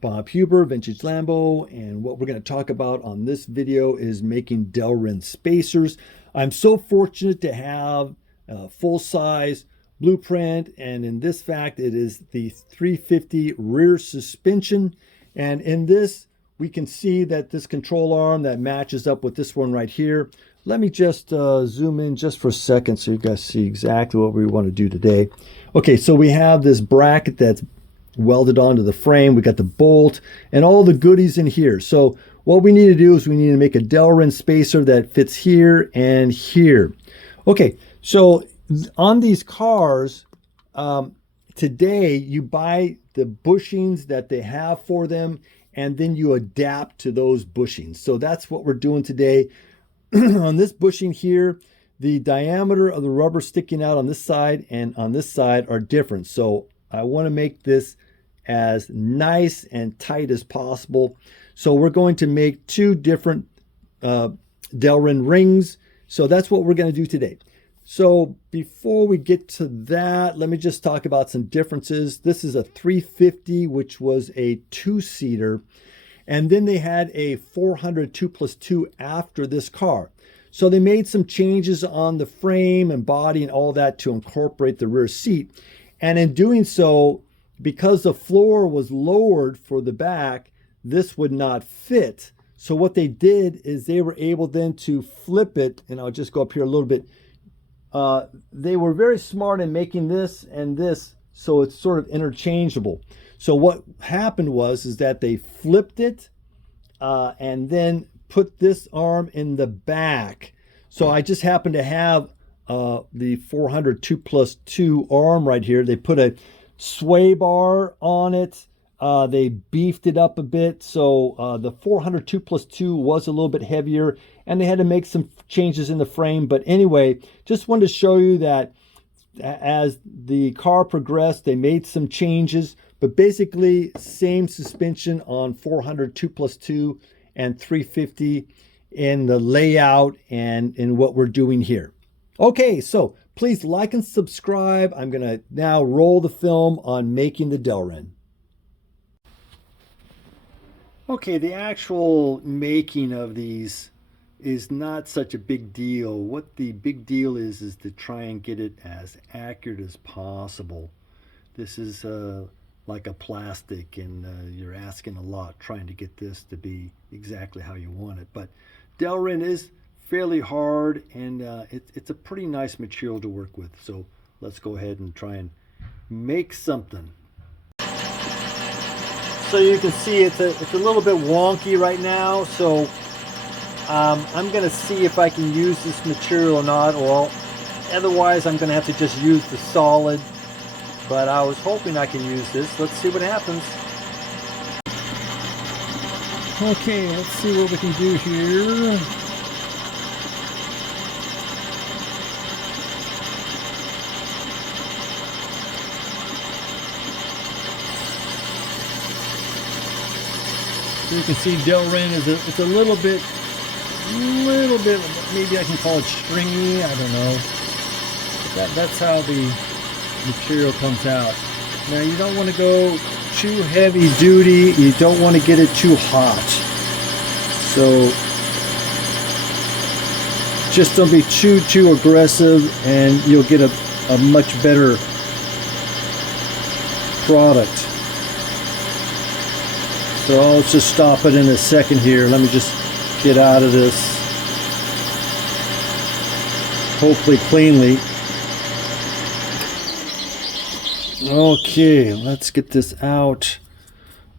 Bob Huber, Vintage Lambo, and what we're going to talk about on this video is making Delrin spacers. I'm so fortunate to have a full-size blueprint, and in this fact, it is the 350 rear suspension. And in this, we can see that this control arm that matches up with this one right here. Let me just zoom in just for a second so you guys see exactly what we want to do today. Okay, so we have this bracket that's welded onto the frame. We got the bolt and all the goodies in here. So what we need to do is we need to make a Delrin spacer that fits here and here. Okay, so on these cars, today you buy the bushings that they have for them, and then you adapt to those bushings. So that's what we're doing today. On this bushing here, the diameter of the rubber sticking out on this side and on this side are different. So I want to make this as nice and tight as possible. So we're going to make two different Delrin rings. So that's what we're going to do today. So before we get to that, let me just talk about some differences. This is a 350, which was a two-seater. And then they had a 400 2+2 after this car. So they made some changes on the frame and body and all that to incorporate the rear seat. And in doing so, because the floor was lowered for the back, this would not fit. So what they did is they were able then to flip it, and I'll just go up here a little bit. They were very smart in making this and this so it's sort of interchangeable. So what happened was that they flipped it and then put this arm in the back. So I just happen to have the 400 2+2 arm right here. They put a sway bar on it. They beefed it up a bit. So the 400 2+2 was a little bit heavier, and they had to make some changes in the frame. But anyway, just wanted to show you that as the car progressed, they made some changes, but basically same suspension on 400 2+2 and 350 in the layout and in what we're doing here. Okay, so please like and subscribe. I'm going to now roll the film on making the Delrin. Okay, the actual making of these is not such a big deal. What the big deal is to try and get it as accurate as possible. This is like a plastic, and you're asking a lot trying to get this to be exactly how you want it. But Delrin is fairly hard, and it's a pretty nice material to work with. So let's go ahead and try and make something. So you can see it's a little bit wonky right now. So I'm going to see if I can use this material or not, or otherwise I'm going to have to just use the solid. But I was hoping I can use this. Let's see what happens. Okay, let's see what we can do here. So you can see Delrin is it's a little bit, maybe I can call it stringy, I don't know. But that's how the material comes out. Now you don't want to go too heavy duty, you don't want to get it too hot. So just don't be too aggressive, and you'll get a much better product. So I'll just stop it in a second here. Let me just get out of this, hopefully cleanly. Okay, let's get this out.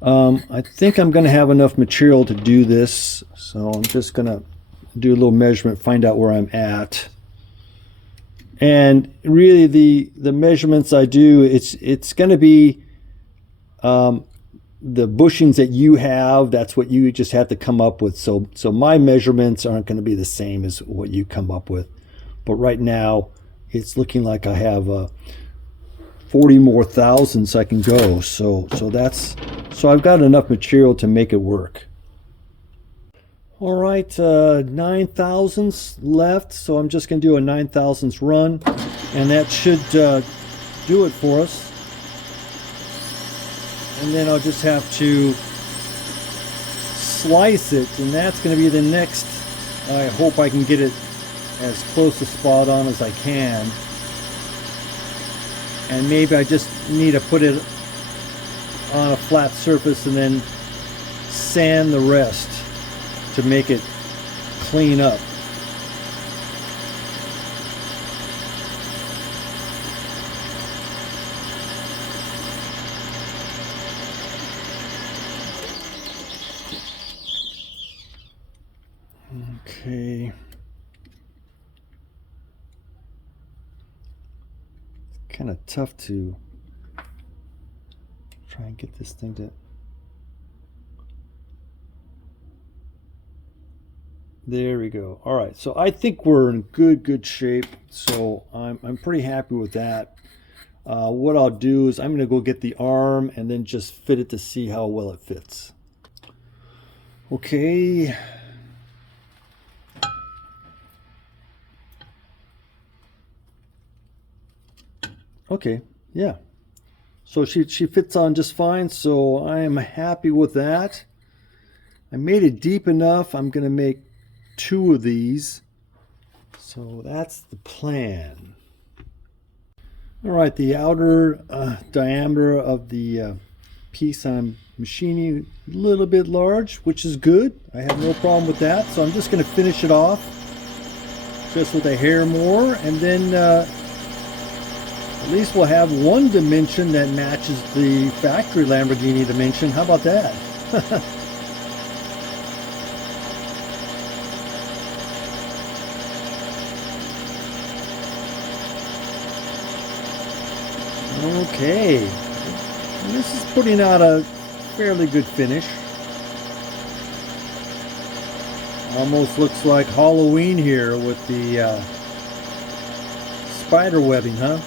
I think I'm going to have enough material to do this, so I'm just going to do a little measurement, find out where I'm at. And really the measurements I do, it's going to be the bushings that you have. That's what you just have to come up with. So my measurements aren't going to be the same as what you come up with. But right now it's looking like I have 40 more thousandths I can go. So I've got enough material to make it work. All right, 9 thousandths left. So I'm just going to do a 9 thousandths run, and that should do it for us. and then I'll just have to slice it, and that's going to be the next. I hope I can get it as close to spot on as I can, and maybe I just need to put it on a flat surface and then sand the rest to make it clean up. Okay. It's kind of tough to try and get this thing to. There we go. All right, so I think we're in good shape. So I'm pretty happy with that. What I'll do is I'm going to go get the arm and then just fit it to see how well it fits. Okay. Okay, yeah. So she fits on just fine, so I am happy with that. I made it deep enough. I'm going to make 2 of these. So that's the plan. All right, the outer diameter of the piece I'm machining a little bit large, which is good. I have no problem with that. So I'm just going to finish it off just with a hair more, and then at least we'll have one dimension that matches the factory Lamborghini dimension. How about that? Okay, this is putting out a fairly good finish. Almost looks like Halloween here with the spider webbing, huh?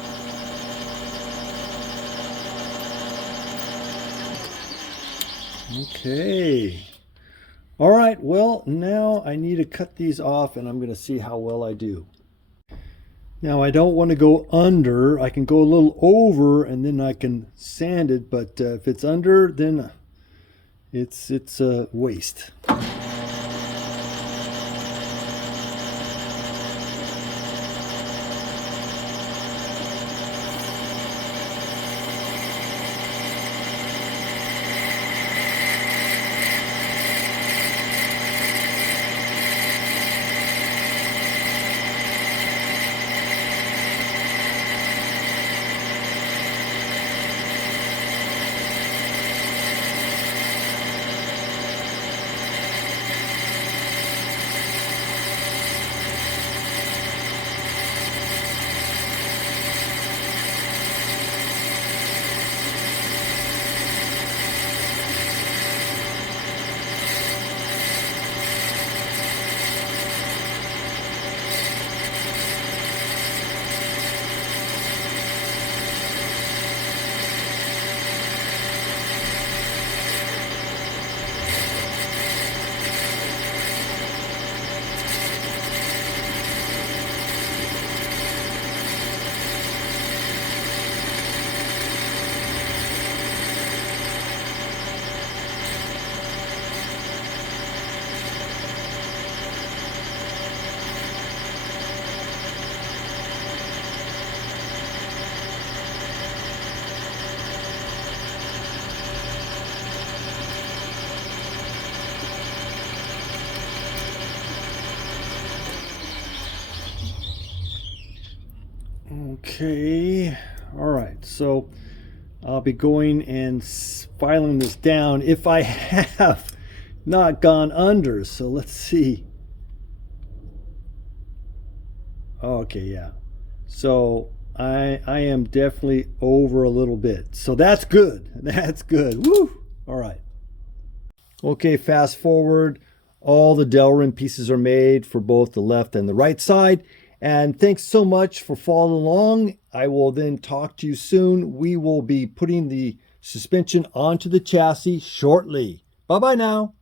Okay. All right, well, now I need to cut these off, and I'm going to see how well I do. Now, I don't want to go under. I can go a little over, and then I can sand it, but if it's under, then it's a waste. Okay, all right, so I'll be going and filing this down if I have not gone under. So let's see. Okay, yeah. So I am definitely over a little bit. So that's good. That's good. Woo! All right. Okay, fast forward. All the Delrin pieces are made for both the left and the right side. And thanks so much for following along. I will then talk to you soon. We will be putting the suspension onto the chassis shortly. Bye-bye now.